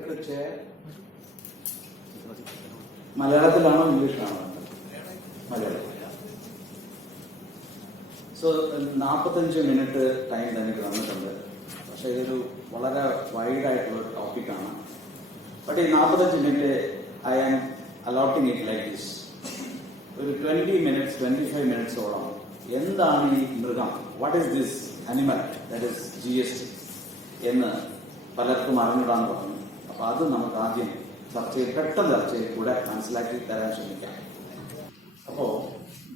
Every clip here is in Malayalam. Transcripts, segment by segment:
Secretary. Malayalam, English. Malayalam. So, 45 minute time then it runs under. So, it is a wide topic. But in 45 minutes, I am allotting it like this. 20 minutes, 25 minutes or what is this animal? That is GST. In Palatku Marandan. Father Namakadi, such a petal would have translated the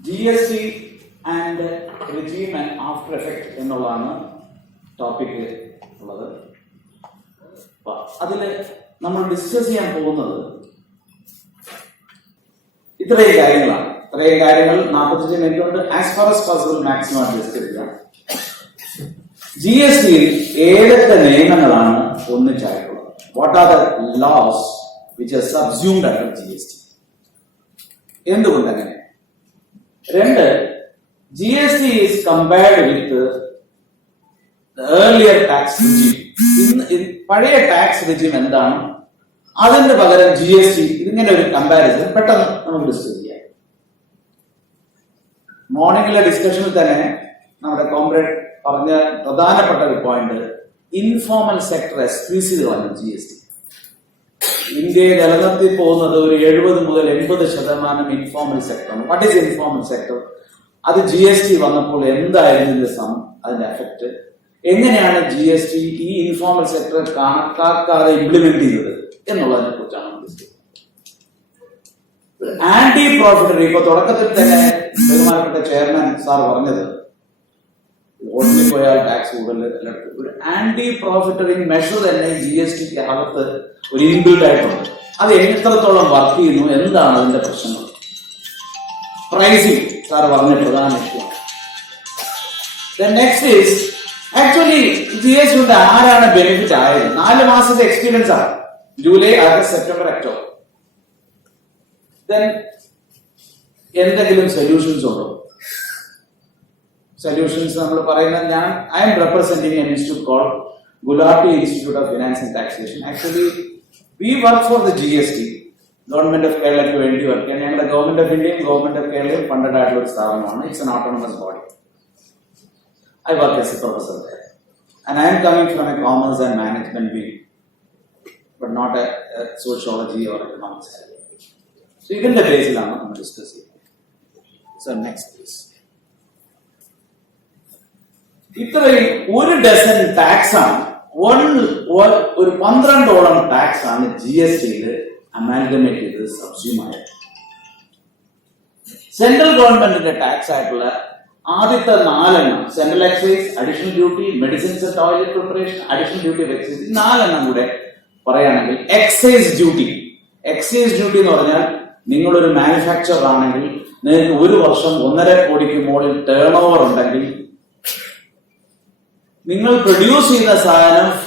GST and regime and after effect in Olana topic. Adile Naman discussing and Pona. It's a very as far as possible maximum discussion. GST aided the name and Alana child. What are the laws which are subsumed under GST? GST is compared with the earlier tax regime. In tax regime and GST, comparison, but morning discussion comrade point. Informal sector exclusive on GST. India, the informal sector. What is informal sector? That is GST in the sum affected. GST informal sector implemented. Anti-profitary, the chairman only tax anti-profiteering measure GST inbuilt item. Pricing. The next is actually GST benefit. 4 months experience July, August, September, October. Then solutions. Solutions, I am representing an institute called GUlathi Institute of Taxation. Actually, we work for the GST. Government of Kerala to ND work. And the Government of India, Government of Kerala funded at it's an autonomous body. I work as a professor there. And I am coming from a commerce and management wing, but not a sociology or economics. So even the basic I'm going to discuss here. So next please. One dozen tax on $12 tax on GST amalgamated with subsumed. Central government tax act central excise, additional duty, medicines and toilet preparation, additional duty of excise. Excise duty. Excise duty is a manufacturer. You produce in the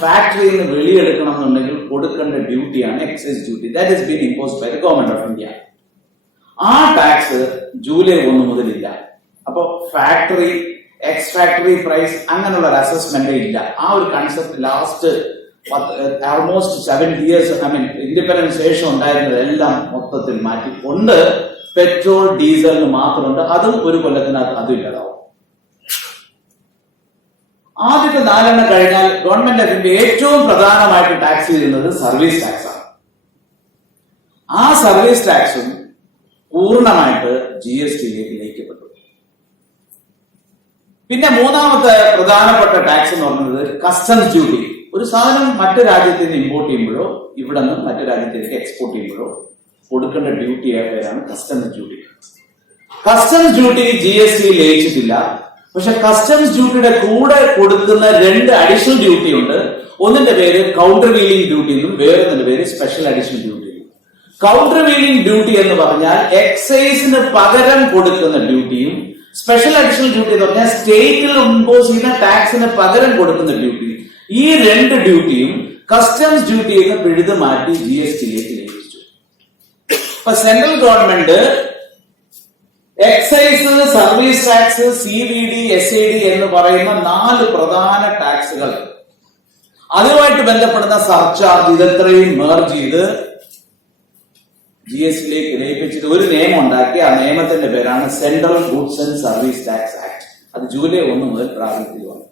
factory in the duty and excess duty that has been imposed by the government of India. Our tax July 1 factory, ex-factory price, and assessment. Our concept last almost 7 years. I mean, independence ation petrol, diesel, government of India tax service tax. That service tax is GST. Then the tax is customs duty. One sadhanam mattu rajyathil import cheyyumbolo ividannu mattu rajyathil export cheyyumbolo kodukkanna duty ayana customs duty. Customs duty GST ലയിച്ചിട്ടില്ല. പക്ഷെ customs duty യുടെ കൂടെ കൊടുക്കുന്ന രണ്ട് additional duty ഉണ്ട്. ഒന്നിന്റെ പേര് countervailing duty എന്നും വേറൊന്നിന്റെ പേര് special additional duty. Countervailing duty എന്ന് പറഞ്ഞാൽ എക്സൈസിന് പകരം കൊടുക്കുന്ന ഡ്യൂട്ടിയും സ്പെഷ്യൽ അഡീഷണൽ ഡ്യൂട്ടി എന്ന് പറഞ്ഞാൽ സ്റ്റേറ്റിൽ ഇമ്പോസ് ചെയ്യുന്ന ടാക്സിന് പകരം കൊടുക്കുന്ന ഡ്യൂട്ടി. ഈ രണ്ട് ഡ്യൂട്ടിയും കസ്റ്റംസ് ഡ്യൂട്ടിയിൽ നിന്ന് പിഴുതു മാറ്റി GSTയിലേക്ക് ലയിപ്പിച്ചു. ഇപ്പൊ central government excise, service tax, CVD, SAD എന്ന് പറയുന്ന 4 പ്രധാന ടാക്സുകൾ അതുമായിട്ട് ബന്ധപ്പെടുന്ന സർചാർജ് ഇതെത്രയും മേർജ് ചെയ്ത് GSTയിലേക്ക് ലയിപ്പിച്ചിട്ട് ഒരു നിയമം ഉണ്ടാക്കി. ആ നിയമത്തിന്റെ പേരാണ് central goods and service tax act. അത് ജൂലൈ 1 മുതൽ പ്രാബല്യത്തിൽ വന്നു.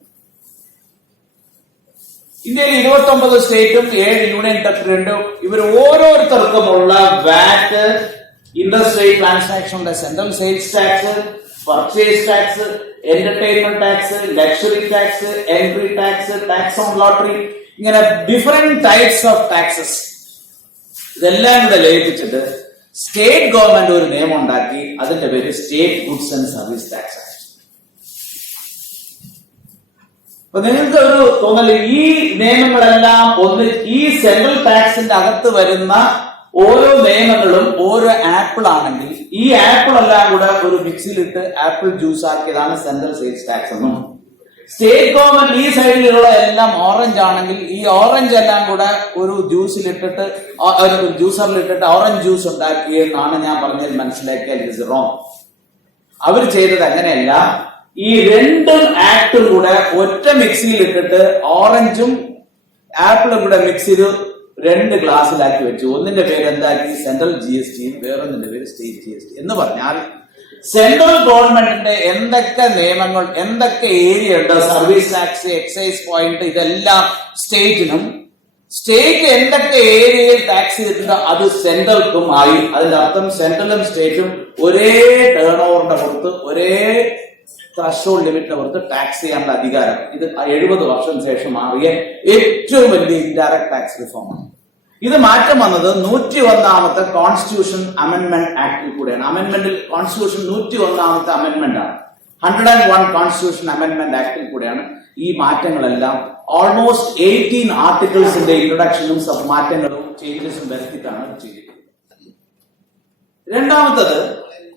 ഇന്ത്യയിൽ 29 സ്റ്റേറ്റും 7 യൂണിയൻ ടെറിട്ടറിയും ഇവർ ഓരോരുത്തർക്കുമുള്ള വാറ്റ്, ഇൻഡസ്ട്രി ട്രാൻസാക്ഷന്റെ central sales tax, purchase tax, entertainment tax, luxury tax, entry tax, tax on lottery, ഇങ്ങനെ ഡിഫറെന്റ് ടൈപ്സ് ഓഫ് ടാക്സസ് ഇതെല്ലാം കൂടെ ലയിപ്പിച്ചിട്ട് സ്റ്റേറ്റ് ഗവൺമെന്റ് ഒരു നിയമം ഉണ്ടാക്കി. അതിന്റെ പേര് state goods and service tax act. അപ്പൊ നിങ്ങൾക്ക് ഒരു തോന്നല്, ഈ നിയമങ്ങളെല്ലാം ഈ സെൻട്രൽ ടാക്സിന്റെ അകത്ത് വരുന്ന ഓരോ നിയമങ്ങളും ഓരോ ആപ്പിൾ ആണെങ്കിൽ ഈ ആപ്പിൾ എല്ലാം കൂടെ ഒരു മിക്സിയിലിട്ട് ആപ്പിൾ ജ്യൂസ് ആക്കിയതാണ് സെൻട്രൽ സെയിൽസ് ടാക്സ് എന്നും, സ്റ്റേറ്റ് ഗവൺമെന്റ് ഈ സൈഡിലുള്ള എല്ലാം ഓറഞ്ച് ആണെങ്കിൽ ഈ ഓറഞ്ച് എല്ലാം കൂടെ ഒരു ജ്യൂസിലിട്ടിട്ട് ഒരു ജ്യൂസറിലിട്ടിട്ട് ഓറഞ്ച് ജ്യൂസ് ഉണ്ടാക്കിയെന്നാണ് ഞാൻ പറഞ്ഞത്. മനസ്സിലാക്കിയാൽ ഇറ്റ് ഇസ് റോങ്. അവർ ചെയ്തത് അങ്ങനെയല്ല. ഈ രണ്ടും ആക്ടും കൂടെ ഒറ്റ മിക്സിയിൽ ഇട്ടിട്ട് ഓറഞ്ചും ആപ്പിളും കൂടെ മിക്സ് ചെയ്ത് 2 ഗ്ലാസ്സിലാക്കി വെച്ചു. ഒന്നിന്റെ പേര് എന്താക്കി? സെൻട്രൽ GST, വേറൊന്നിന്റെ പേര് സ്റ്റേറ്റ് GST. എന്ന് പറഞ്ഞാൽ സെൻട്രൽ ഗവൺമെന്റിന്റെ എന്തൊക്കെ നിയമങ്ങൾ, എന്തൊക്കെ ഏരിയ ഉണ്ട്, സർവീസ് ടാക്സ്, എക്സൈസ് പോയിന്റ്, ഇതെല്ലാം സ്റ്റേറ്റിനും, സ്റ്റേറ്റ് എന്തൊക്കെ ഏരിയയിൽ ടാക്സ് ചെയ്തിട്ടുണ്ടോ അത് സെൻട്രൽക്കും ആയി. അതിന്റെ അർത്ഥം സെൻട്രലും സ്റ്റേറ്റും ഒരേ ടേൺ ഓവറിന്റെ പുറത്ത്, ഒരേ ത്രഷോൾഡ് ലിമിറ്റിന്റെ പുറത്ത് ടാക്സ് ചെയ്യാനുള്ള അധികാരം. ഇത് 70 വർഷം ശേഷം മാറിയ ഏറ്റവും വലിയ ഇൻഡയറക്ട് ടാക്സ് റിഫോമാണ്. ഇത് മാറ്റം വന്നത് 101ാമത്തെ കോൺസ്റ്റിറ്റ്യൂഷൻ അമെന്റ്മെന്റ് ആക്ടിൽ കൂടെയാണ്. അമെന്റ്മെന്റിൽ കോൺസ്റ്റിറ്റ്യൂഷൻ 101ാമത്തെ അമെന്റ്മെന്റ് ആണ്. 101 കോൺസ്റ്റിറ്റ്യൂഷൻ അമെന്റ്മെന്റ് ആക്ടിൽ കൂടെയാണ് ഈ മാറ്റങ്ങളെല്ലാം. ഓൾമോസ്റ്റ് 18 ആർട്ടിക്കിൾസിന്റെ ഇൻട്രൊഡക്ഷനും മാറ്റങ്ങളും ചേഞ്ചസും വരുത്തിയിട്ടാണ് ചെയ്തിരിക്കുന്നത്. രണ്ടാമത്തത്,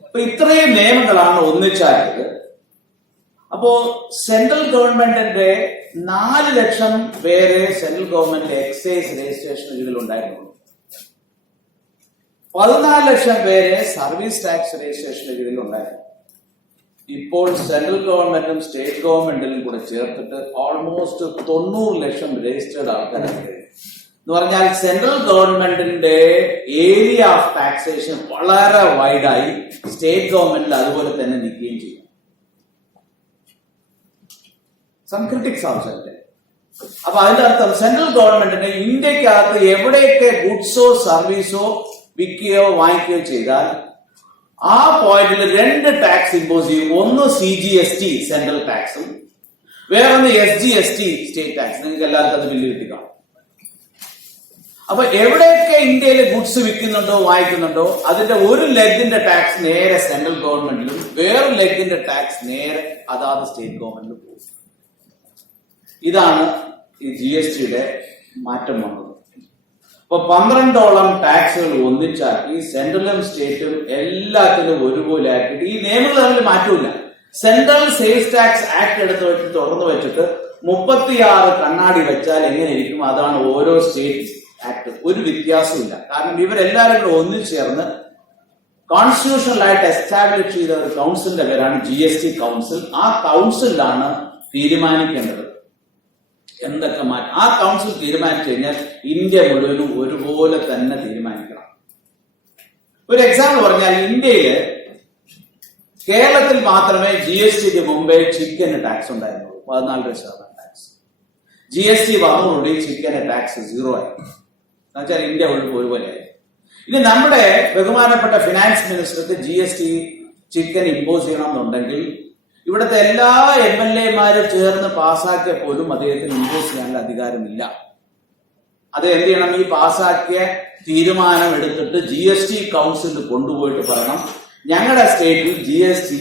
ഇപ്പൊ ഇത്രയും നിയമങ്ങളാണ് ഒന്നിച്ചായത്. അപ്പോ സെൻട്രൽ ഗവൺമെന്റിന്റെ 4 ലക്ഷം പേരെ സെൻട്രൽ ഗവൺമെന്റ് എക്സൈസ് രജിസ്ട്രേഷൻ ഇതിൽ ഉണ്ടായിരുന്നു. 14 ലക്ഷം പേരെ സർവീസ് ടാക്സ് രജിസ്ട്രേഷൻ ഇതിൽ ഉണ്ടായിരുന്നു. ഇപ്പോൾ സെൻട്രൽ ഗവൺമെന്റും സ്റ്റേറ്റ് ഗവൺമെന്റിലും കൂടെ ചേർത്തിട്ട് ഓൾമോസ്റ്റ് 90 ലക്ഷം രജിസ്റ്റേർഡ് ആൾക്കാരാണ്. എന്ന് പറഞ്ഞാൽ സെൻട്രൽ ഗവൺമെന്റിന്റെ ഏരിയ ഓഫ് ടാക്സേഷൻ വളരെ വൈഡായി, സ്റ്റേറ്റ് ഗവൺമെന്റിൽ അതുപോലെ തന്നെ നിൽക്കുകയും ചെയ്യും. സം ക്രിട്ടിക്സ് ആവശ്യമില്ല. അപ്പൊ അതിന്റെ അർത്ഥം സെൻട്രൽ ഗവൺമെന്റിന് ഇന്ത്യക്കകത്ത് എവിടെയൊക്കെ ഗുഡ്സോ സർവീസോ വിൽക്കുകയോ വാങ്ങിക്കുകയോ ചെയ്താൽ ആ പോയിന്റിൽ 2 ടാക്സ് ഇമ്പോസ് ചെയ്യും. ഒന്ന് CGST സെൻട്രൽ ടാക്സും, വേറൊന്ന് SGST സ്റ്റേറ്റ് ടാക്സ്. നിങ്ങൾക്ക് എല്ലാവർക്കും അത് ബില്ല് കിട്ടിക്കാം. അപ്പൊ എവിടെയൊക്കെ ഇന്ത്യയിൽ ഗുഡ്സ് വിൽക്കുന്നുണ്ടോ വാങ്ങിക്കുന്നുണ്ടോ അതിന്റെ ഒരു ലെഗിന്റെ ടാക്സ് നേരെ സെൻട്രൽ ഗവൺമെന്റിലും വേറൊരു ലെഗിന്റെ ടാക്സ് നേരെ അതാത് സ്റ്റേറ്റ് ഗവൺമെന്റിലും പോകും. ഇതാണ് ഈ GSTയുടെ മാറ്റം വന്നത്. അപ്പൊ 12ഓളം ടാക്സുകൾ ഒന്നിച്ചാക്കി സെൻട്രലും സ്റ്റേറ്റും എല്ലാത്തിലും ഒരുപോലെ ആക്കിയിട്ട് ഈ നിയമങ്ങൾ തമ്മിൽ മാറ്റമില്ല. സെൻട്രൽ സെയിൽസ് ടാക്സ് ആക്ട് എടുത്ത് വെച്ച് തുറന്നു വെച്ചിട്ട് 36 കണ്ണാടി വെച്ചാൽ എങ്ങനെ ഇരിക്കും, അതാണ് ഓരോ സ്റ്റേറ്റ് ആക്ട്. ഒരു വ്യത്യാസമില്ല. കാരണം ഇവരെല്ലാവരും കൂടെ ഒന്നിച്ചു ചേർന്ന് കോൺസ്റ്റിറ്റ്യൂഷണലായിട്ട് എസ്റ്റാബ്ലിഷ് ചെയ്ത ഒരു കൗൺസിലിന്റെ പേരാണ് GST കൗൺസിൽ. ആ കൗൺസിലാണ് തീരുമാനിക്കേണ്ടത് എന്തൊക്കെ മാറ്റം. ആ കൗൺസിൽ തീരുമാനിച്ചു കഴിഞ്ഞാൽ ഇന്ത്യ മുഴുവനും ഒരുപോലെ തന്നെ തീരുമാനിക്കണം. ഒരു എക്സാമ്പിൾ പറഞ്ഞാൽ, ഇന്ത്യയില് കേരളത്തിൽ മാത്രമേ GSTക്ക് മുമ്പേ ചിക്കന് ടാക്സ് ഉണ്ടായിരുന്നുള്ളൂ, 14% ടാക്സ്. GST വന്നതോടുകൂടി ചിക്കന് ടാക്സ് 0 ആയി. എന്നുവെച്ചാൽ ഇന്ത്യ ഒരുപോലെയായി. ഇനി നമ്മുടെ ബഹുമാനപ്പെട്ട ഫിനാൻസ് മിനിസ്റ്റർക്ക് GST ചിക്കൻ ഇമ്പോസ് ചെയ്യണമെന്നുണ്ടെങ്കിൽ ഇവിടുത്തെ എല്ലാ MLA-മാരും ചേർന്ന് പാസ്സാക്കിയ പോലും അദ്ദേഹത്തിന് ഇമ്പോസ് ചെയ്യാനുള്ള അധികാരമില്ല. അത് എന്ത് ചെയ്യണം? ഈ പാസ്സാക്കിയ തീരുമാനം എടുത്തിട്ട് GST കൗൺസിലിൽ കൊണ്ടുപോയിട്ട് പറയണം, ഞങ്ങളുടെ സ്റ്റേറ്റിൽ GST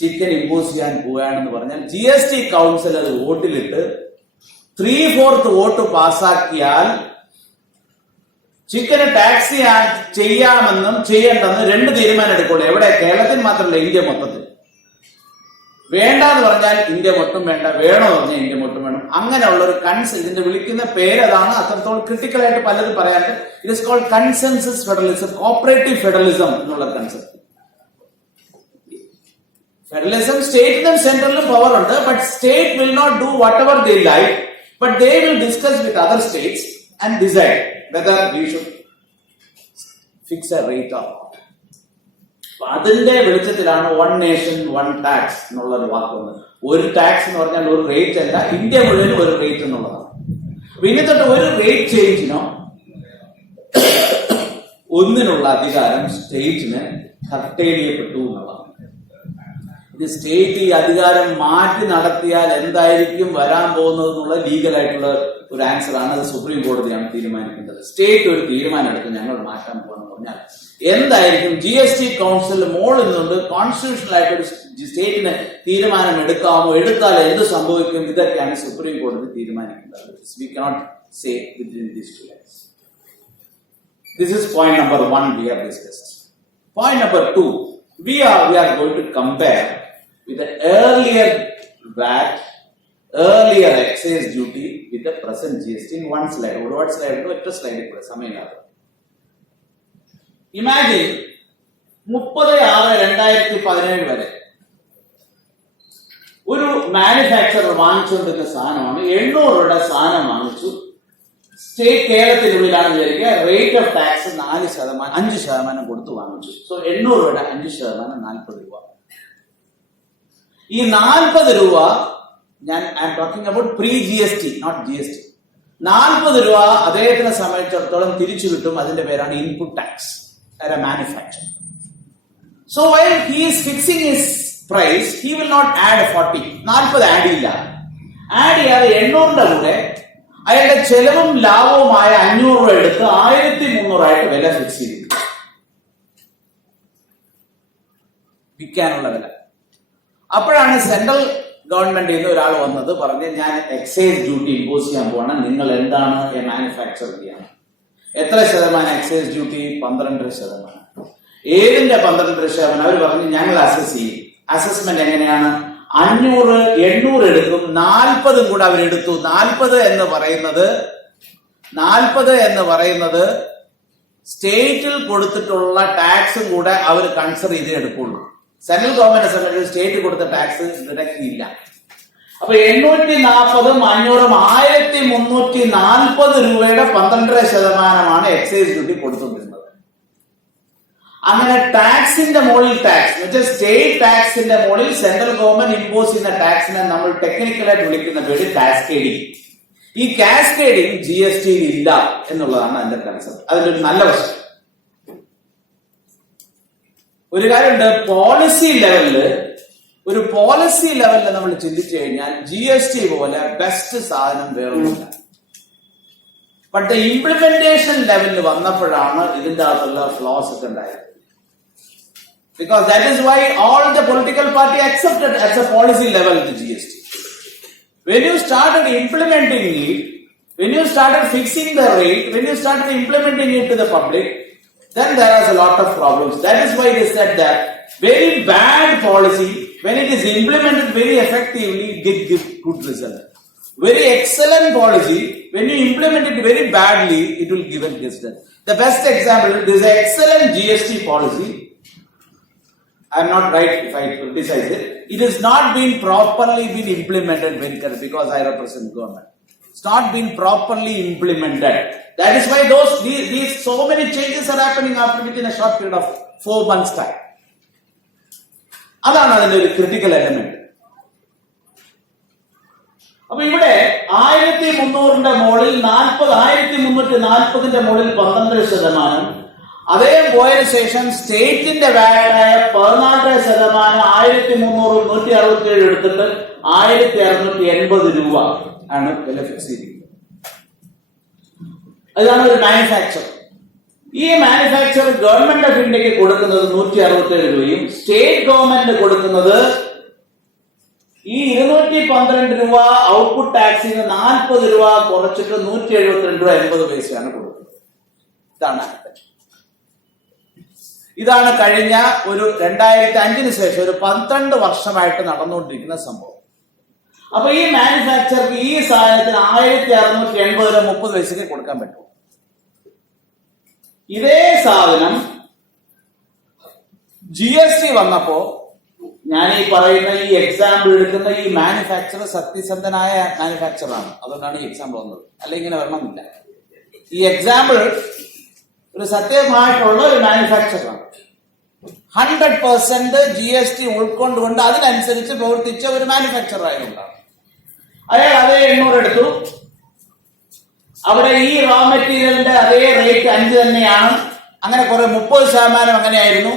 ചിക്കൻ ഇമ്പോസ് ചെയ്യാൻ പോവുകയാണെന്ന് പറഞ്ഞാൽ GST കൗൺസിൽ അത് വോട്ടിലിട്ട് 3/4 വോട്ട് പാസ്സാക്കിയാൽ ചിക്കന് ടാക്സ് ചെയ്യാമെന്നും ചെയ്യേണ്ടെന്നും 2 തീരുമാനം എടുക്കുള്ളൂ. എവിടെ? കേരളത്തിൽ മാത്രമല്ല, ഇന്ത്യ മൊത്തത്തിൽ. വേണ്ടെന്ന് പറഞ്ഞാൽ ഇന്ത്യ മൊത്തം വേണ്ട, വേണമെന്ന് പറഞ്ഞാൽ ഇന്ത്യ മൊത്തം വേണം. അങ്ങനെയുള്ള ഒരു ഇതിന്റെ വിളിക്കുന്ന പേരതാണ്. അത്രത്തോളം ക്രിട്ടിക്കലായിട്ട് പലരും പറയാറുണ്ട്. It is called consensus federalism, cooperative federalism എന്നുള്ള കൺസെപ്റ്റ്. ഫെഡറലിസം സ്റ്റേറ്റിനും സെൻട്രലിനും പവർ ഉണ്ട്, but state will not do whatever they like. But they will discuss with other states and decide whether we should fix a rate or not. അതിന്റെ വെളിച്ചത്തിലാണ് വൺ നേഷൻ വൺ ടാക്സ് എന്നുള്ളൊരു വാക്കുള്ളത്. ഒരു ടാക്സ് എന്ന് പറഞ്ഞാൽ ഒരു റേറ്റ് അല്ല, ഇന്ത്യ മുഴുവൻ ഒരു റേറ്റ് എന്നുള്ളതാണ്. പിന്നെ തൊട്ട് ഒരു റേറ്റ് ചേഞ്ചിനോ ഒന്നിനുള്ള അധികാരം സ്റ്റേറ്റിന് കർട്ടൈൽ ചെയ്യപ്പെട്ടു എന്നുള്ളതാണ്. ഇത് സ്റ്റേറ്റ് ഈ അധികാരം മാറ്റി നടത്തിയാൽ എന്തായിരിക്കും വരാൻ പോകുന്നത് എന്നുള്ള ലീഗലായിട്ടുള്ള ഒരു ആൻസർ ആണ്. അത് സുപ്രീം കോടതിയാണ് തീരുമാനിക്കേണ്ടത്. സ്റ്റേറ്റ് ഒരു തീരുമാനം എടുത്ത് ഞങ്ങൾ മാറ്റാൻ പോകാന്ന് പറഞ്ഞാൽ എന്തായിരിക്കും GST കൗൺസിൽ മോളിൽ നിന്നുകൊണ്ട് കോൺസ്റ്റിറ്റ്യൂഷണൽ ആയിട്ട് ഒരു സ്റ്റേറ്റിന് തീരുമാനം എടുക്കാമോ, എടുത്താൽ എന്ത് സംഭവിക്കും, ഇതൊക്കെയാണ് സുപ്രീം കോടതി തീരുമാനിക്കേണ്ടത്. We cannot say within these 2 lines. This is point number 1 we have discussed. Point number 2, we are going to compare with the earlier VAT, earlier excise duty with the present GST in one slide. One slide to ഒറ്റ slide കൂടെ സമയമില്ലാതെ. Imagine 30/6/2017 വരെ ഒരു മാനുഫാക്ചറർ വാങ്ങിച്ചുകൊണ്ടിരുന്ന സാധനമാണ് 700 രൂപയുടെ സാധനം വാങ്ങിച്ചു. സ്റ്റേറ്റ് കേരളത്തിനുള്ളിലാണ് വിചാരിക്കുക, റേറ്റ് ഓഫ് ടാക്സ് 5% കൊടുത്തു വാങ്ങിച്ചു. സോ 800 രൂപയുടെ 5% 40 രൂപ. ഈ 40 രൂപ I am talking about pre GST, not GST. 40 രൂപ അദ്ദേഹത്തിനെ സംബന്ധിച്ചിടത്തോളം തിരിച്ചു കിട്ടും. അതിന്റെ പേരാണ് input tax at a manufacturer. So while he is fixing his price, he will not add 40. 40 add ചെയ്യില്ല. ആഡ് ചെയ്യാതെ 800ന്റെ കൂടെ അയാളുടെ ചെലവും ലാഭവുമായ 500 രൂപ എടുത്ത് 1300 ആയിട്ട് വില ഫിക്സ് ചെയ്തു വിൽക്കാനുള്ള വില. അപ്പോഴാണ് സെൻട്രൽ ഗവൺമെന്റിൽ നിന്ന് ഒരാൾ വന്നത്, പറഞ്ഞ് ഞാൻ എക്സൈസ് ഡ്യൂട്ടി ഇമ്പോസ് ചെയ്യാൻ പോവാണ്, നിങ്ങൾ എന്താണ് മാനുഫാക്ചർ ചെയ്യാൻ. എത്ര ശതമാനം എക്സൈസ് ഡ്യൂട്ടി? 12%. ഏതിന്റെ 12%? അവർ പറഞ്ഞു ഞങ്ങൾ അസസ് ചെയ്യും. അസസ്മെന്റ് എങ്ങനെയാണ്? 500, 800 എടുക്കും, 40 കൂടെ അവരെടുത്തു. 40 എന്ന് പറയുന്നത് സ്റ്റേറ്റിൽ കൊടുത്തിട്ടുള്ള ടാക്സും കൂടെ അവർ കൺസിഡർ ചെയ്ത് എടുക്കുള്ളൂ. സെൻട്രൽ ഗവൺമെന്റ് സംബന്ധിച്ച് സ്റ്റേറ്റ് കൊടുത്ത ടാക്സ് ഡിഡക്ട് ഇല്ല. അപ്പൊ 840 500 1340 രൂപയുടെ 12% എക്സൈസ് ഡ്യൂട്ടി കൊടുത്തുകൊണ്ടിരുന്നത്. അങ്ങനെ ടാക്സിന്റെ മുകളിൽ ടാക്സ് എന്നുവെച്ചാൽ സ്റ്റേറ്റ് ടാക്സിന്റെ മുകളിൽ സെൻട്രൽ ഗവൺമെന്റ് ഇമ്പോസ് ചെയ്യുന്ന ടാക്സിനെ നമ്മൾ ടെക്നിക്കലായിട്ട് വിളിക്കുന്ന പേര് കാസ്കേഡിംഗ്. ഈ കാസ്കേഡിംഗ് GST ഇല്ല എന്നുള്ളതാണ് അതിന്റെ കൺസെപ്റ്റ്. അതിന്റെ ഒരു നല്ല വശം. ഒരു കാര്യമുണ്ട്, പോളിസി ലെവലില് നമ്മൾ ചിന്തിച്ചു കഴിഞ്ഞാൽ GST പോലെ ബെസ്റ്റ് സാധനം വേറൊന്നുമില്ല. ബട്ട് ഇംപ്ലിമെന്റേഷൻ ലെവലിൽ വന്നപ്പോഴാണ് ഇതിന്റെ അകത്തുള്ള ഫ്ലോസ് ഒക്കെ ഉണ്ടായത്. Because that is why all the political party accepted as a policy level the GST. When you started implementing it, when you started fixing the rate, when you started implementing it to the public, then there was a lot of problems. That is why they said that very bad policy, when it is implemented very effectively, it gives good result. Very excellent policy, when you implement it very badly, it will give a result. The best example, this is excellent GST policy. I am not right if I criticize it. It has not been properly implemented very correctly because I represent government. It's not been properly implemented. That is why these so many changes are happening after within a short period of 4 months time. അതാണ് അതിന്റെ ഒരു ക്രിട്ടിക്കൽ എലമെന്റ്. അപ്പൊ ഇവിടെ 1300ന്റെ മുകളിൽ 1340ന്റെ മുകളിൽ 12%. അതേ പോയതിനു ശേഷം സ്റ്റേറ്റിന്റെ വാറ്റായ 14% 1300 167 എടുത്തിട്ട് 1680 രൂപ ആണ് വില ഫിക്സ് ചെയ്തിരിക്കുന്നത്. അതാണ് ഒരു മാനുഫാക്ചർ. ഈ മാനുഫാക്ചർ ഗവൺമെന്റ് ഓഫ് ഇന്ത്യക്ക് കൊടുക്കുന്നത് 167 രൂപയും സ്റ്റേറ്റ് ഗവൺമെന്റ് കൊടുക്കുന്നത് ഈ 212 രൂപ ഔട്ട്പുട്ട് ടാക്സിന് 40 രൂപ കുറച്ചിട്ട് 172 രൂപ 80 പൈസയാണ് കൊടുക്കുന്നത്. ഇതാണ് കഴിഞ്ഞ ഒരു 2005 ശേഷം ഒരു 12 വർഷമായിട്ട് നടന്നുകൊണ്ടിരിക്കുന്ന സംഭവം. അപ്പൊ ഈ മാനുഫാക്ചർക്ക് ഈ സാധനത്തിന് 1680 30 പൈസക്ക് കൊടുക്കാൻ പറ്റും. ഇതേ സാധനം GST വന്നപ്പോ ഞാൻ ഈ പറയുന്ന ഈ എക്സാമ്പിൾ എടുക്കുന്ന ഈ മാനുഫാക്ചറർ സത്യസന്ധനായ മാനുഫാക്ചറാണ്. അതുകൊണ്ടാണ് ഈ എക്സാമ്പിൾ വന്നത്. അല്ല ഇങ്ങനെ വരണമെന്നില്ല. ഈ എക്സാമ്പിൾ ഒരു സത്യമായിട്ടുള്ള ഒരു മാനുഫാക്ചറാണ്. 100% GST ഉൾക്കൊണ്ടുകൊണ്ട് അതിനനുസരിച്ച് പ്രവർത്തിച്ച ഒരു മാനുഫാക്ചർ ആയതുകൊണ്ടാണ്. അയാൾ അതേ 800 എടുത്തു. അവിടെ ഈ റോ മെറ്റീരിയലിന്റെ അതേ റേറ്റ് 5 തന്നെയാണ്. അങ്ങനെ കുറെ 30% അങ്ങനെയായിരുന്നു.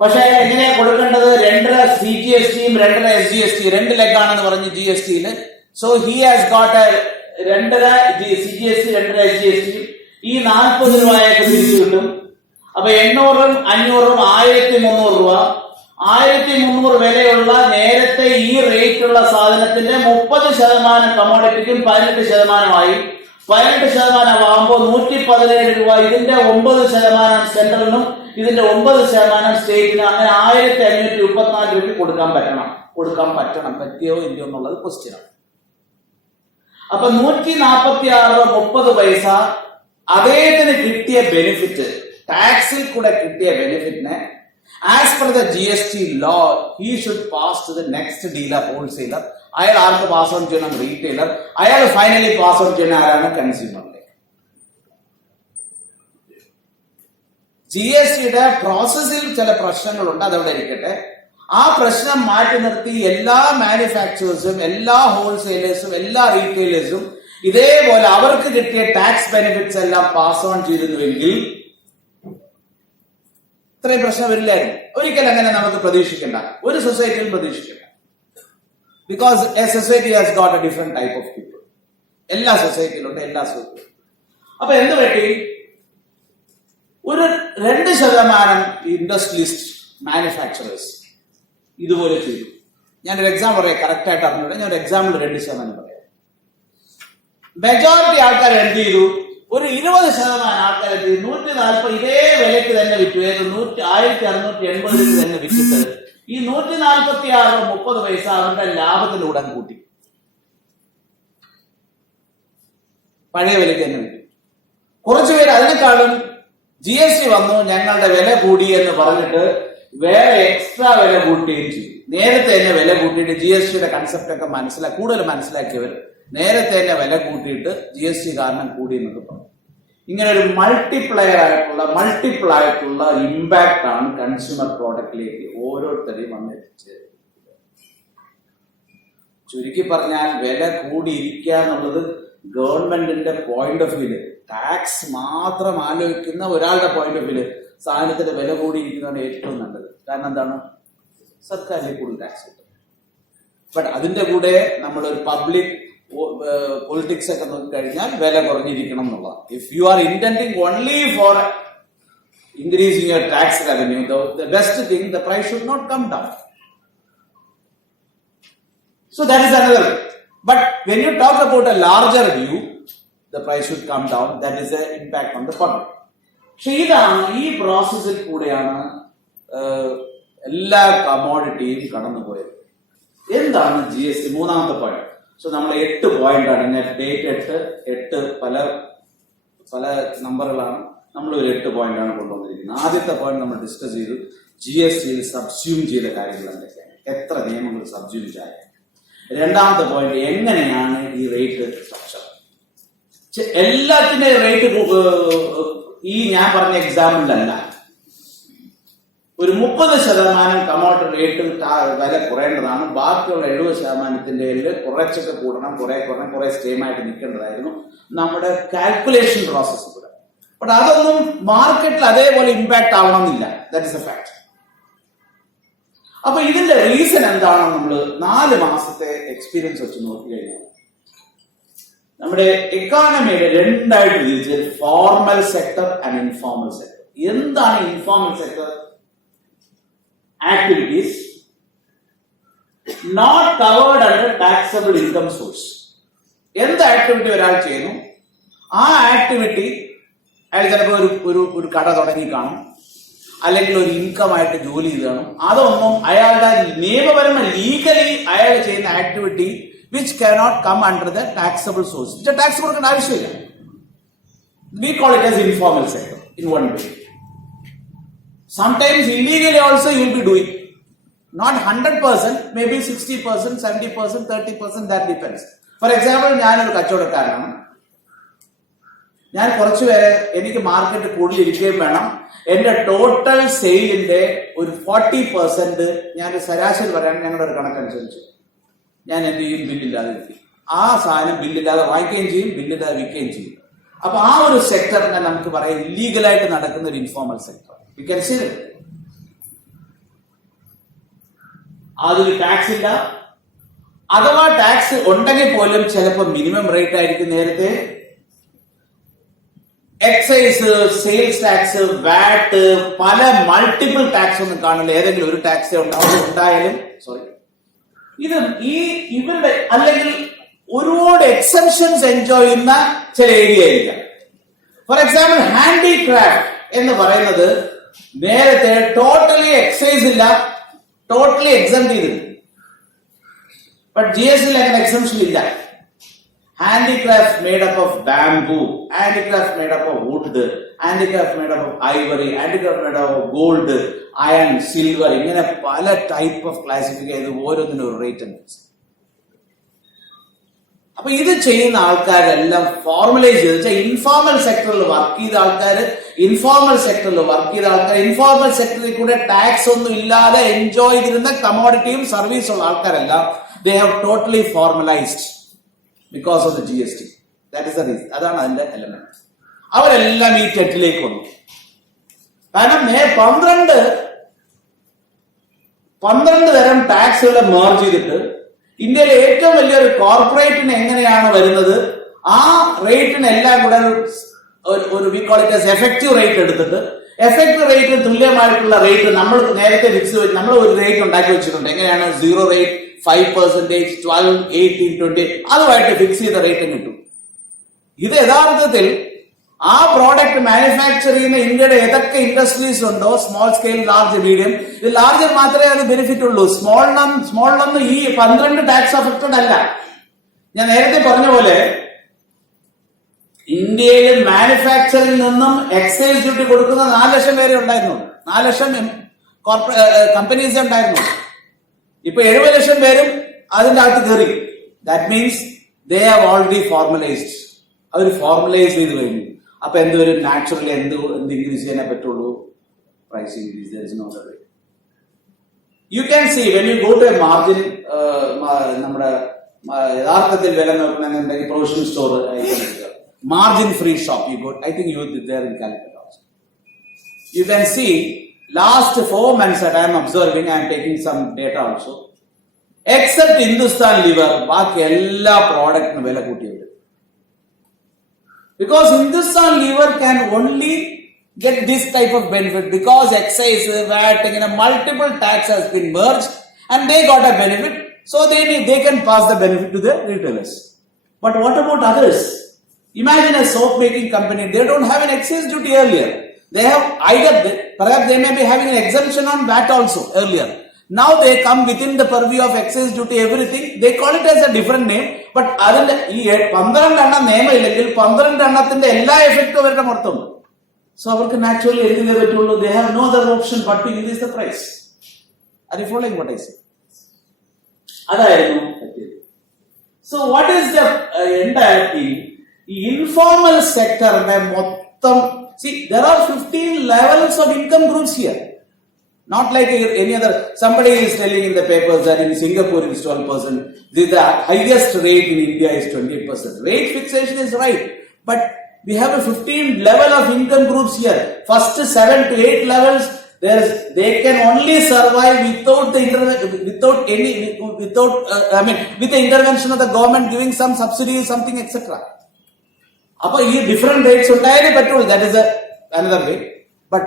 പക്ഷെ എങ്ങനെയാ കൊടുക്കേണ്ടത്? 2.5 CGSTയും 2.5 SGST, 2 ലെഗാണെന്ന് പറഞ്ഞ് GSTയിൽ. So he has got 2.5 CGST 2.5 SGST. ഈ 40 രൂപയൊക്കെ തിരിച്ചു കിട്ടും. അപ്പൊ 800ഉം 500ഉം 1300 രൂപ. 1300 വിലയുള്ള നേരത്തെ ഈ റേറ്റുള്ള സാധനത്തിന്റെ 30% കമോഡിറ്റിക്കും 18%. 18% ആകുമ്പോൾ 117 രൂപ. ഇതിന്റെ 9% സെൻട്രലിനും ഇതിന്റെ 9% സ്റ്റേറ്റിനും. അങ്ങനെ 1534 രൂപ കൊടുക്കാൻ പറ്റണം. പറ്റിയോ ഇല്ലയോ എന്നുള്ളത് ക്വസ്റ്റ്യനാണ്. അപ്പൊ 146 30 അദ്ദേഹത്തിന് കിട്ടിയ ബെനിഫിറ്റ്, ടാക്സിൽ കൂടെ കിട്ടിയ ബെനിഫിറ്റിനെ as per the GST law he should pass to the next dealer, wholesaler. അയാൾ ആർക്ക് പാസ് ഓൺ ചെയ്യണം? റീറ്റെയിലർ. അയാൾ ഫൈനലി പാസ് ഓൺ ചെയ്യുന്ന ആരാണ്? കൺസ്യൂമറിലേക്ക്. GSTയുടെ പ്രോസസ്സിൽ ചില പ്രശ്നങ്ങളുണ്ട്, അതവിടെ ഇരിക്കട്ടെ. ആ പ്രശ്നം മാറ്റി നിർത്തി എല്ലാ മാനുഫാക്ചറേഴ്സും എല്ലാ ഹോൾസെയിലേഴ്സും എല്ലാ റീറ്റെയിലേഴ്സും ഇതേപോലെ അവർക്ക് കിട്ടിയ ടാക്സ് ബെനിഫിറ്റ്സ് എല്ലാം പാസ് ഓൺ ചെയ്തിരുന്നുവെങ്കിൽ ഇത്രയും പ്രശ്നം വരില്ലായിരുന്നു. ഒരിക്കലും അങ്ങനെ നമുക്ക് പ്രതീക്ഷിക്കേണ്ട, ഒരു സൊസൈറ്റിയിൽ പ്രതീക്ഷിക്കേണ്ട. Because a society has got a different type of people. എല്ലാ സൊസൈറ്റിയിലുണ്ട്, എല്ലാ സൊസൈറ്റിയിലും. അപ്പൊ എന്ത് പറ്റി? ഒരു 2% ഇൻഡസ്ട്രിയലിസ്റ്റ് മാനുഫാക്ചറേഴ്സ് ഇതുപോലെ ചെയ്തു. ഞാനൊരു എക്സാമ്പിൾ പറയാം, കറക്റ്റ് ആയിട്ട് അറിഞ്ഞൂടെ. ഞാൻ ഒരു എക്സാമ്പിൾ 2% പറയാം. മെജോറിറ്റി ആൾക്കാർ എന്ത് ചെയ്തു? ഒരു 20% ആൾക്കാർ 140 ഇതേ വിലയ്ക്ക് തന്നെ വിറ്റു. 1680 തന്നെ വിറ്റിട്ട് ഈ 146 30 അവരുടെ ലാഭത്തിലൂടെ കൂട്ടി പഴയ വിലയ്ക്ക് തന്നെ വിറ്റു. കുറച്ചുപേര് അതിനേക്കാളും GST വന്നു, ഞങ്ങളുടെ വില കൂടി എന്ന് പറഞ്ഞിട്ട് വേറെ എക്സ്ട്രാ വില കൂട്ടുകയും ചെയ്തു. നേരത്തെ തന്നെ വില കൂട്ടിയിട്ട് GSTയുടെ കൺസെപ്റ്റ് ഒക്കെ കൂടുതൽ മനസ്സിലാക്കിയവർ നേരത്തെ തന്നെ വില കൂട്ടിയിട്ട് GST കാരണം കൂടി എന്നൊക്കെ പറഞ്ഞു. ഇങ്ങനെ ഒരു മൾട്ടിപ്പിൾ ആയിട്ടുള്ള ഇമ്പാക്ട് ആണ് കൺസ്യൂമർ പ്രോഡക്റ്റിലേക്ക് ഓരോരുത്തരെയും വന്നെത്തിച്ചത്. ചുരുക്കി പറഞ്ഞാൽ വില കൂടിയിരിക്കുക എന്നുള്ളത് ഗവൺമെന്റിന്റെ പോയിന്റ് ഓഫ് വ്യൂല്, ടാക്സ് മാത്രം ആലോചിക്കുന്ന ഒരാളുടെ പോയിന്റ് ഓഫ് വ്യൂല് സാധനത്തിന്റെ വില കൂടിയിരിക്കുന്നതാണ് ഏറ്റവും നല്ലത്. കാരണം എന്താണ്? സർക്കാരിലേക്ക് കൂടുതൽ ടാക്സ് കിട്ടും. ബട്ട് അതിന്റെ കൂടെ നമ്മളൊരു പബ്ലിക് പൊളിറ്റിക്സ് ഒക്കെ നോക്കിക്കഴിഞ്ഞാൽ വില കുറഞ്ഞിരിക്കണം എന്നുള്ളതാണ്. If you are intending only for increasing your tax revenue, the best thing, the price should not come down. So that is another. But when you talk about a larger view, the price should come down. That is the impact on the public. പക്ഷെ ഇതാണ്, ഈ പ്രോസസ്സിൽ കൂടെയാണ് എല്ലാ കമോഡിറ്റിയും കടന്നുപോയത്. എന്താണ് GST? മൂന്നാമത്തെ പോയിന്റ്. സോ നമ്മൾ 8 പോയിന്റാണ്. ഞാൻ ഡേറ്റ് 8 പല നമ്പറുകളാണ്. നമ്മൾ ഒരു 8 പോയിന്റാണ് കൊണ്ടുവന്നിരിക്കുന്നത്. ആദ്യത്തെ പോയിന്റ് നമ്മൾ ഡിസ്കസ് ചെയ്തു, GSTയിൽ സബ്സ്യൂം ചെയ്ത കാര്യങ്ങൾ എന്തൊക്കെയാണ്, എത്ര നിയമങ്ങൾ സബ്സ്യൂം ചെയ്യാൻ. രണ്ടാമത്തെ പോയിന്റ്, എങ്ങനെയാണ് ഈ റേറ്റ് സ്ട്രക്ചർ. എല്ലാത്തിന്റെയും റേറ്റ് ഈ ഞാൻ പറഞ്ഞ എക്സാമ്പിളിലല്ല. ഒരു 30% കമോഡിറ്റി റേറ്റ് വില കുറയേണ്ടതാണ്. ബാക്കിയുള്ള 70%ന്റെ കുറച്ചൊക്കെ കൂടണം, കുറെ സ്റ്റേമായിട്ട് നിൽക്കേണ്ടതായിരുന്നു നമ്മുടെ കാൽക്കുലേഷൻ പ്രോസസ് കൂടെ. ബട്ട് അതൊന്നും മാർക്കറ്റിൽ അതേപോലെ ഇമ്പാക്ട് ആവണമെന്നില്ല. That is A fact. അപ്പൊ ഇതിന്റെ റീസൺ എന്താണെന്ന് നമ്മൾ 4 മാസത്തെ എക്സ്പീരിയൻസ് വെച്ച് നോക്കി കഴിഞ്ഞാൽ നമ്മുടെ എക്കോണമിയുടെ 2 ആയിട്ട് തിരിച്ച് formal sector and informal sector. എന്താണ് informal sector? Activities not covered under taxable income source. എന്ത് ആക്ടിവിറ്റി ഒരാൾ ചെയ്യുന്നു, ആ ആക്ടിവിറ്റി അയാൾ ചിലപ്പോൾ ഒരു കട തുടങ്ങി കാണും, അല്ലെങ്കിൽ ഒരു ഇൻകം ആയിട്ട് ജോലി ചെയ്ത് കാണും. അതൊന്നും അയാളുടെ നിയമപരമായി ലീഗലി അയാൾ ചെയ്യുന്ന activity which cannot come under the taxable source. Tax കൊടുക്കേണ്ട ആവശ്യമില്ല. We call it as informal sector in one way. Sometimes illegally also you will be doing. Not 100%, maybe 60%, 70%, 30%, that depends. For example, ഞാനൊരു കച്ചവടക്കാരനാണ്. ഞാൻ കുറച്ചുപേരെ എനിക്ക് മാർക്കറ്റ് കൂടുതൽ ഇരിക്കുകയും വേണം. എന്റെ ടോട്ടൽ സെയിലിന്റെ ഒരു 40% ഞാൻ ശരാശരി പറയാൻ ഞങ്ങളുടെ ഒരു കണക്കനുസരിച്ച് ഞാൻ എന്ത് ചെയ്യും? ബില്ലില്ലാതെ ഇരിക്കും. ആ സാധനം ബില്ലില്ലാതെ വാങ്ങിക്കുകയും ചെയ്യും, ബില്ലില്ലാതെ വിൽക്കുകയും ചെയ്യും. അപ്പൊ ആ ഒരു സെക്ടറിനെ നമുക്ക് പറയാം ഇല്ലീഗലായിട്ട് നടക്കുന്ന ഒരു informal sector. We can see that. അതിൽ ടാക്സ് ഇല്ല, അഥവാ ടാക്സ് ഉണ്ടെങ്കിൽ പോലും ചിലപ്പോൾ മിനിമം റേറ്റ് ആയിരിക്കും. നേരത്തെ എക്സൈസ്, സെയിൽസ് ടാക്സ്, വാറ്റ്, പല മൾട്ടിപ്പിൾ ടാക്സ് ഒന്നും കാണില്ല. ഏതെങ്കിലും ഒരു ടാക്സ് ഉണ്ടായാലും ഇവരുടെ അല്ലെങ്കിൽ ഒരുപാട് എക്സെപ്ഷൻസ് എൻജോയ് ചെയ്യുന്ന ചില ഏരിയ ആയിരിക്കാം. ഫോർ എക്സാമ്പിൾ ഹാൻഡിക്രാഫ്റ്റ് എന്ന് പറയുന്നത് നേരത്തെ ടോട്ടലി എക്സൈസ് ഇല്ല, ടോട്ടലി എക്സംപ്റ്റ് ചെയ്തിരുന്നു. ബട്ട് GST അങ്ങനെ എക്സംപ്ഷൻ ഇല്ല. Handicrafts made up of bamboo, handicrafts made up of wood, handicrafts made up of ivory, handicrafts made up of gold, iron, silver, ഇങ്ങനെ പല ടൈപ്പ് ഓഫ് ക്ലാസിഫൈ ചെയ്ത് ഓരോന്നിനും ഒരു റേറ്റ് ഉണ്ട്. അപ്പൊ ഇത് ചെയ്യുന്ന ആൾക്കാരെല്ലാം ഫോർമലൈസ് ചെയ്ത് ഇൻഫോർമൽ സെക്ടറിൽ വർക്ക് ചെയ്ത ആൾക്കാർ, ഇൻഫോർമൽ സെക്ടറിൽ കൂടെ ടാക്സ് ഒന്നും ഇല്ലാതെ എൻജോയ് ചെയ്തിരുന്ന കമോഡിറ്റിയും സർവീസും ഉള്ള ആൾക്കാരെല്ലാം they have totally formalized because of the GST. That is the reason. അതാണ് അതിന്റെ എലമെന്റ്. അവരെല്ലാം ഈ തെറ്റിലേക്ക് വന്നു. കാരണം 12 തരം ടാക്സുകളെ മേർജ് ചെയ്തിട്ട് ഇന്ത്യയിലെ ഏറ്റവും വലിയൊരു കോർപ്പറേറ്റിന് എങ്ങനെയാണ് വരുന്നത്, ആ റേറ്റിന് എല്ലാം കൂടെ ഒരു V call it as effective rate എടുത്തിട്ട് എഫക്റ്റീവ് റേറ്റിന് തുല്യമായിട്ടുള്ള റേറ്റ് നമ്മൾ നേരത്തെ ഫിക്സ് ചെയ്ത് നമ്മൾ ഒരു റേറ്റ് ഉണ്ടാക്കി വെച്ചിട്ടുണ്ട്. എങ്ങനെയാണ് 0 റേറ്റ്, 5%, 12, 18, 20 അതുമായിട്ട് ഫിക്സ് ചെയ്ത റേറ്റ് കിട്ടും. ഇത് യഥാർത്ഥത്തിൽ ആ പ്രോഡക്റ്റ് മാനുഫാക്ചർ ചെയ്യുന്ന ഇന്ത്യയുടെ ഏതൊക്കെ ഇൻഡസ്ട്രീസ് ഉണ്ടോ, സ്മോൾ സ്കെയിൽ, ലാർജ്, മീഡിയം, ഇത് ലാർജർ മാത്രമേ അത് ബെനിഫിറ്റ് ഉള്ളൂ. സ്മോളിനൊന്നും ഈ 12 ടാക്സ് അഫക്റ്റഡ് അല്ല. ഞാൻ നേരത്തെ പറഞ്ഞ പോലെ ഇന്ത്യയിൽ മാനുഫാക്ചറിൽ നിന്നും എക്സൈസ് ഡ്യൂട്ടി കൊടുക്കുന്ന 4 ലക്ഷം പേരെ ഉണ്ടായിരുന്നു. 4 ലക്ഷം കമ്പനീസ് ഉണ്ടായിരുന്നു. ഇപ്പൊ 70 ലക്ഷം പേരും അതിന്റെ അകത്ത് കയറി. That means they have already formalised. അവർ ഫോർമലൈസ് ചെയ്ത് കഴിഞ്ഞു. അപ്പൊ എന്തുവരും? നാച്ചുറലി എന്ത് ഇൻക്രീസ് ചെയ്യാനേ പറ്റുള്ളൂ? Price increase. There is no other way. You can see when you go to a margin, നമ്മുടെ യഥാർത്ഥത്തിൽ വില നോക്കണമെന്നുണ്ടെങ്കിൽ provision store, margin free shop you go, I think you did there in Calcutta also. You can see last 4 months that I am observing, I am taking some data also, except Hindustan Lever, baaki ella product nu vela kooti varu, because Hindustan Lever can only get this type of benefit because excise, VAT, multiple tax has been merged and they got a benefit, so they can pass the benefit to the retailers. But what about others? Imagine a soap making company, they don't have an excise duty earlier. They have perhaps they may be having an exemption on VAT also earlier. Now they come within the purview of excise duty, everything. They call it as a different name. But adinte ee 12 എണ്ണം നിയമം ഇല്ലെങ്കിൽ 12 എണ്ണത്തിന്റെ എല്ലാ എഫക്റ്റും അവരുടെ മൊത്തം. So അവർക്ക് naturally എന്തിനേ പറ്റുള്ളൂ? They have no other option but to increase the price. Are you following what I say? അതായിരുന്നു. So what is the entire thing? Informal sector mottham, see, there are 15 levels of income groups here, not like any other. Somebody is telling in the papers that in Singapore it is 12%, the highest rate in India is 28%. Rate fixation is right, but we have a 15 level of income groups here. First 7 to 8 levels, they can only survive with the intervention of the government giving some subsidies, something, etc. അപ്പൊ ഈ ഡിഫറെന്റ് റേറ്റ്സ് ഉണ്ടായാലേ പറ്റുള്ളൂ. That is another way. But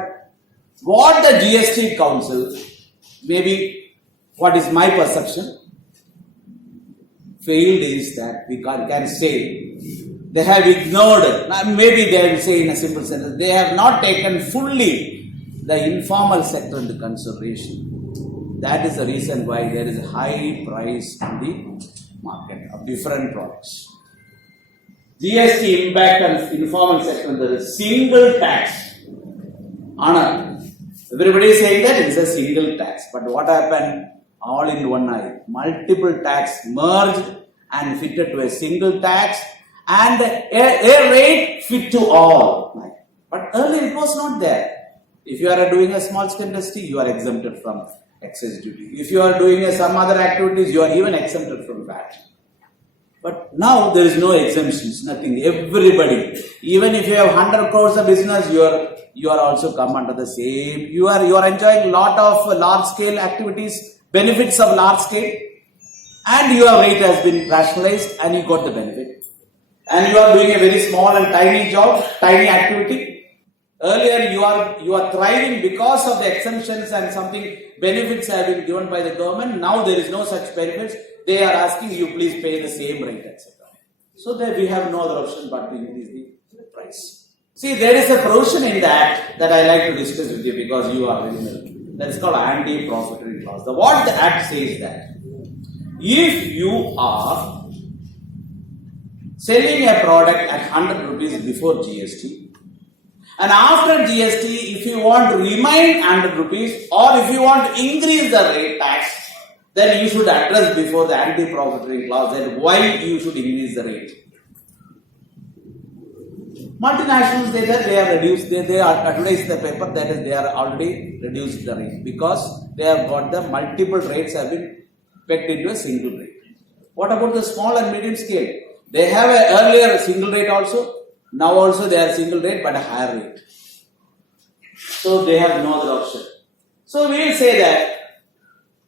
what the GST council, may be what is my perception, failed is that we can say they have ignored, maybe they will say in a simple sentence, they have not taken fully the informal sector into consideration. That is the reason why there is a high price in the market of different products. GST impact on informal sector, there is single tax. Everybody is saying that it is a single tax. But what happened? all in one eye. Multiple tax merged and fitted to a single tax and a rate fit to all. But earlier it was not there. If you are doing a small scale industry, you are exempted from excise duty. If you are doing some other activities, you are even exempted from VAT. But now there is no exemptions, nothing. Everybody, even if you have 100 crores of business, you are also come under the same. You are enjoying a lot of large scale activities, benefits of large scale, and your rate has been rationalized, and you got the benefit. And you are doing a very small and tiny job, tiny activity. Earlier you are thriving because of the exemptions and something benefits have been given by the government. Now there is no such benefits. They are asking you please pay the same rate, etc. So that we have no other option but to increase the price. See, there is a provision in the Act that I like to discuss with you because you are very well. That is called anti-profiteering clause. What the Act says that if you are selling a product at 100 rupees before GST, and after GST, if you want to remain 100 rupees or if you want to increase the rate tax, then you should address before the anti-profiteering clause that why you should increase the rate. Multinationals say that they have reduced, they are advertised in the paper that is they are already reduced the rate because they have got the multiple rates have been pegged into a single rate. What about the small and medium scale? They have an earlier single rate also. Now also they are single rate but a higher rate. So they have no other option. So we will say that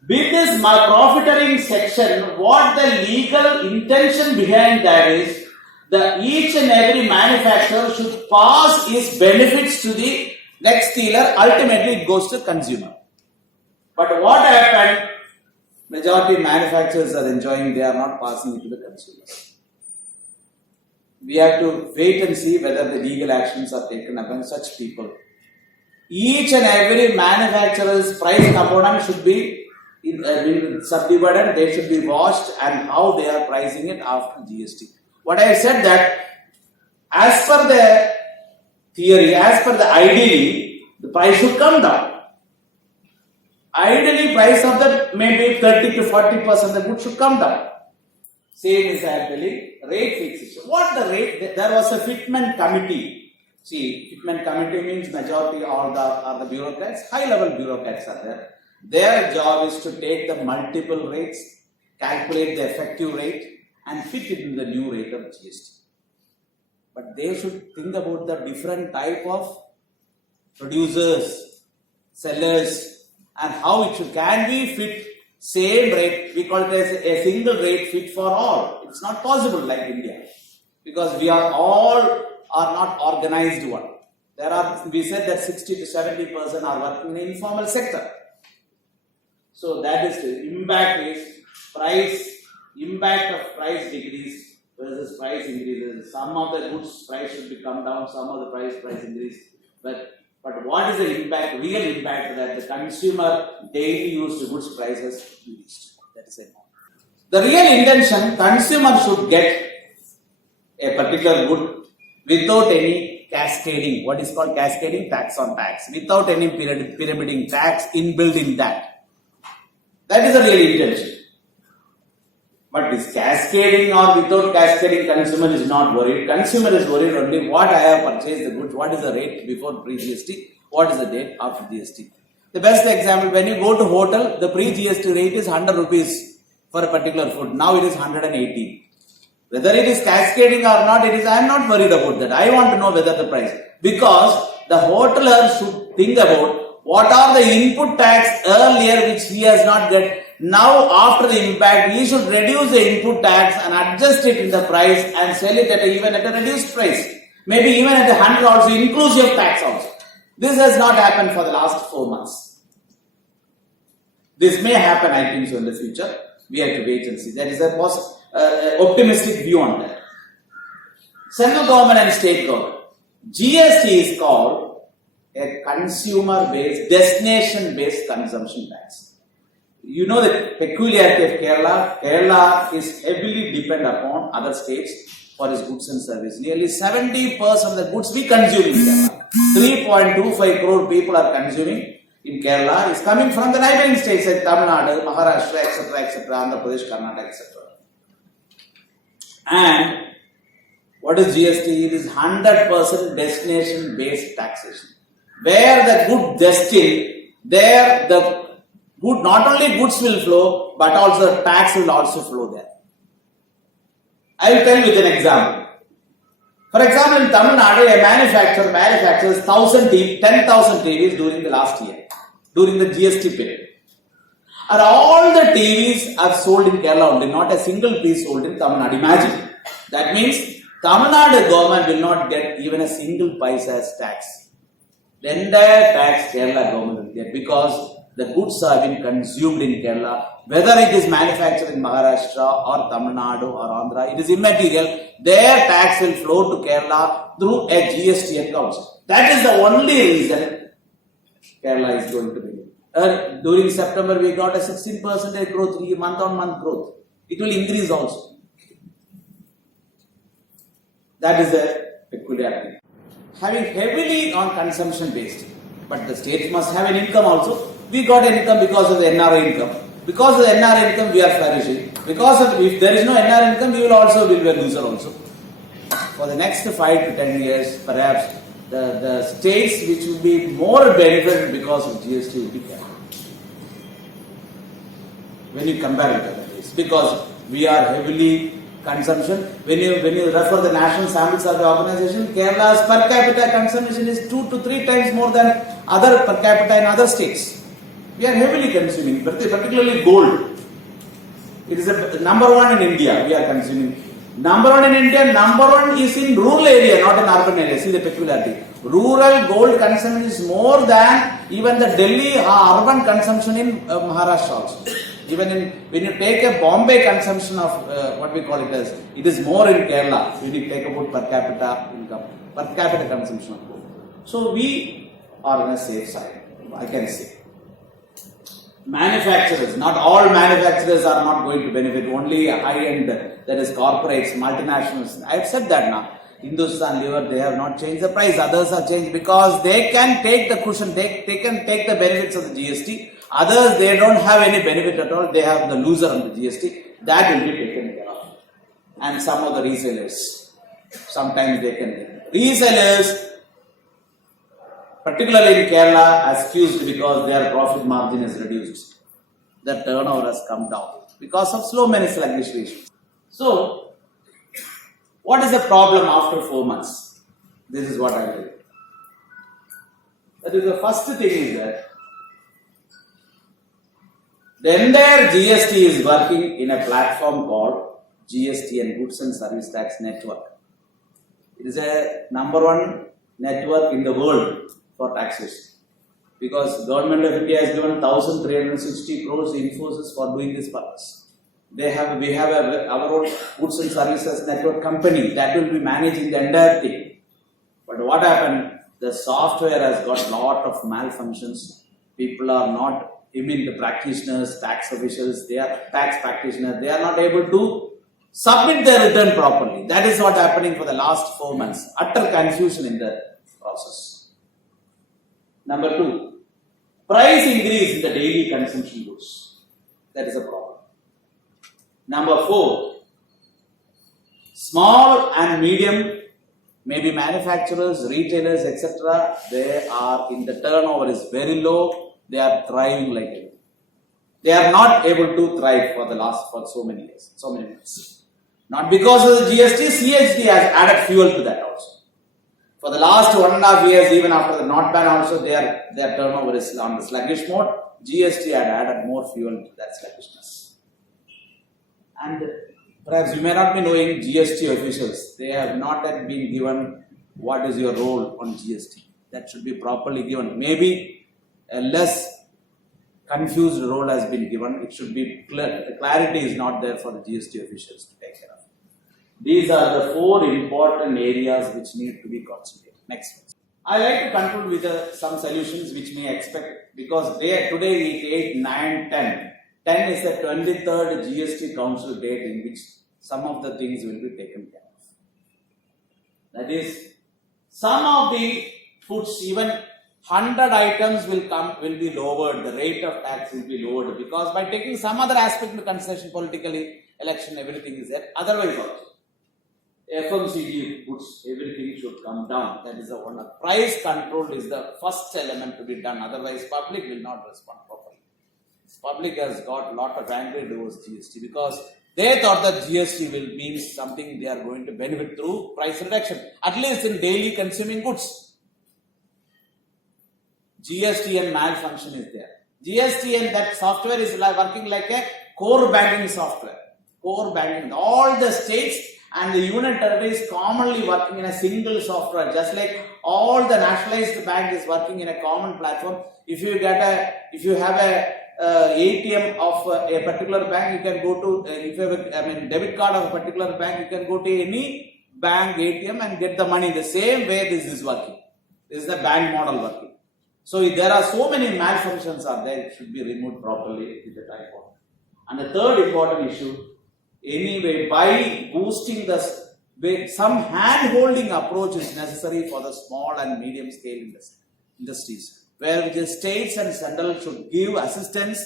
with this profiteering section, what the legal intention behind that is that each and every manufacturer should pass its benefits to the next dealer. Ultimately it goes to consumer. But what happened? Majority manufacturers are enjoying, they are not passing it to the consumers. We have to wait and see whether the legal actions are taken against such people. Each and every manufacturer's price component should be subdivided, they should be watched and how they are pricing it after GST. What I said that as per the theory, as per the ideally, the price should come down. Ideally, price of the maybe 30 to 40% the goods should come down. Same is actually rate fixation. What the rate? There was a fitment committee. See, fitment committee means majority are the bureaucrats, high level bureaucrats are there. Their job is to take the multiple rates, calculate the effective rate and fit it in the new rate of GST. But they should think about the different type of producers, sellers and how it can be fit same rate. We call it as a single rate fit for all. It's not possible like India because we are not organized one. We said that 60 to 70% are working in the informal sector. So that is the impact is impact of price decrease versus price increases. Some of the goods price should be come down, some of the price increase. But what is the impact, real impact that the consumer daily used goods prices increased? That is it. The real intention, consumer should get a particular good without any cascading. What is called cascading? Tax on tax. Without any pyramiding tax inbuilt in that. That is the real intention. But this cascading or without cascading, consumer is not worried. Consumer is worried only what I have purchased the goods, what is the rate before pre-GST, what is the date after GST. The best example, when you go to hotel, the pre-GST rate is 100 rupees for a particular food. Now it is 180. Whether it is cascading or not, I am not worried about that. I want to know whether the price. Because the hoteler should think about what are the input tax earlier which he has not got. Now after the impact, he should reduce the input tax and adjust it in the price and sell it even at a reduced price. Maybe even at 100 also, inclusive tax also. This has not happened for the last 4 months. This may happen, I think so, in the future. We have to wait and see. There is a optimistic view on that. Central government and state government. GST is called a consumer-based, destination-based consumption tax. You know the peculiarity of Kerala. Kerala is heavily dependent upon other states for its goods and services. Nearly 70% of the goods we consume in Kerala. 3.25 crore people are consuming. in Kerala is coming from the neighboring states like Tamil Nadu, Maharashtra, etc., Andhra Pradesh, Karnataka, etc. And what is GST? It is 100% destination-based taxation. Where the good destined, there the good, not only goods will flow, but also tax will also flow there. I will tell you with an example. For example, in Tamil Nadu, a manufacturer manufactures 10,000 TVs during the last year, during the GST period. And all the TVs are sold in Kerala only, not a single piece sold in Tamil Nadu. Imagine. That means Tamil Nadu government will not get even a single paisa as tax. The entire tax Kerala government will get because the goods are being consumed in Kerala, whether it is manufactured in Maharashtra or Tamil Nadu or Andhra, it is immaterial. Their tax will flow to Kerala through a GST account. That is the only reason Kerala is going to be. During September, we got a 16% growth, month-on-month growth. It will increase also. That is a peculiarity. Having heavily on consumption based, but the states must have an income also. We got an income because of the NRI income. Because of the NRI income, we are flourishing. Because of, if there is no NRI income, we will be a loser also. For the next 5 to 10 years, perhaps the states which will be more benefited because of GST will be Kerala. When you compare with other states, because we are heavily consumption. When you refer the National Sample Survey Organization, Kerala's per capita consumption is 2 to 3 times more than other per capita in other states. We are heavily consuming, particularly gold. It is the number one in India. We are consuming. Number one in India, number one is in rural area, not in urban area. See the peculiarity. Rural gold consumption is more than even the Delhi urban consumption in Maharashtra also. Even when you take a Bombay consumption of what we call it as, it is more in Kerala when you take about per capita income, per capita consumption of gold. So we are on a safe side, I can say. Manufacturers, not all manufacturers are not going to benefit, only high-end, that is corporates, multinationals. I have said that now. Hindustan Lever, they have not changed the price, others have changed because they can take the cushion, they can take the benefits of the GST. Others, they don't have any benefit at all, they have the loser on the GST. That will be taken care of. And some of the resellers, sometimes they can get. Resellers, particularly in Kerala, are excused because their profit margin is reduced. The turnover has come down because of slow legislation. So, what is the problem after 4 months? This is what I will do. That is, the first thing is that the entire GST is working in a platform called GST and Goods and Service Tax Network. It is a number one network in the world for taxation because Government of India has given 1,360 crores to Infosys for doing this purpose. We have our own Goods and Services Network company that will be managing the entire thing. But what happened? The software has got lot of malfunctions. People are not, the practitioners, tax officials, they are tax practitioners, they are not able to submit their return properly. That is what is happening for the last 4 months. Utter confusion in the process. Number 2, price increase in the daily consumption goods. That is a problem. Number 4, small and medium, maybe manufacturers, retailers, etc. They are in the turnover is very low. They are thriving like it. They are not able to thrive for so many years, so many months. Not because of the GST, CHT has added fuel to that also. For the last 1.5 years, even after the not ban also, their turnover is on the sluggish mode. GST had added more fuel to that sluggishness. And perhaps you may not be knowing GST officials. They have not yet been given what is your role on GST. That should be properly given. Maybe a less confused role has been given. It should be clear. The clarity is not there for the GST officials to take care of. These are the 4 important areas which need to be concentrated. Next one. I like to conclude with some solutions which may expect, because today is 8, 9, 10. 10 is the 23rd GST Council date in which some of the things will be taken care of. That is, some of the foods, even 100 items will be lowered, the rate of tax will be lowered, because by taking some other aspect into consideration, politically, election, everything is there. Otherwise also, FMCG goods, everything should come down. That is the one. Price control is the first element to be done. Otherwise, public will not respond properly. Public has got a lot of anger towards GST because they thought that GST will mean something they are going to benefit through price reduction, at least in daily consuming goods. GST and malfunction is there. GST and that software is working like a core banking software. Core banking. All the states and the union territories commonly working in a single software, just like all the nationalized bank is working in a common platform. If you have a ATM of a particular bank, you can go to, if you have a debit card of a particular bank, you can go to any bank ATM and get the money. The same way this is working. This is the bank model working. So there are so many malfunctions are there, it should be removed properly with the type of. And the third important issue, anyway, by boosting some hand-holding approach is necessary for the small and medium-scale industries, where the states and central should give assistance,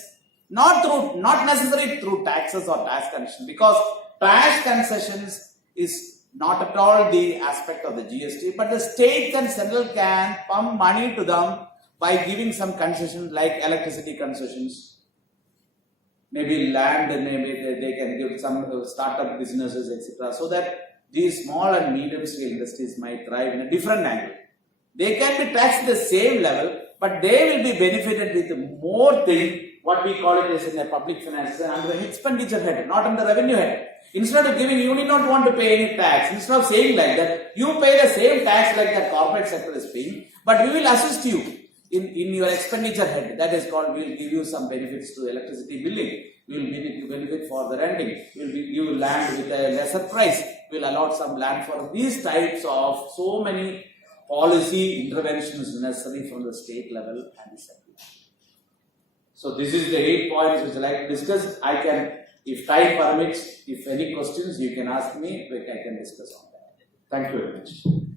not necessarily through taxes or tax concession, because tax concessions is not at all the aspect of the GST, but the states and central can pump money to them by giving some concessions like electricity concessions, maybe land, and maybe they can give some startup businesses, etc. So that these small and medium scale industries might thrive in a different angle. They can be taxed at the same level, but they will be benefited with more thing, what we call it as in the public finances, under the expenditure head, not under the revenue head. Instead of giving, you need not want to pay any tax. Instead of saying like that, you pay the same tax like the corporate sector is paying, but we will assist you in your expenditure head. That is called, we will give you some benefits to electricity billing. We will give you benefit for the renting. We will give you land with a lesser price. We will allot some land for these types of so many policy interventions necessary from the state level and the central. So this is the 8 points which I like to discuss. I can, if time permits, if any questions you can ask me, I can discuss on that. Thank you very much.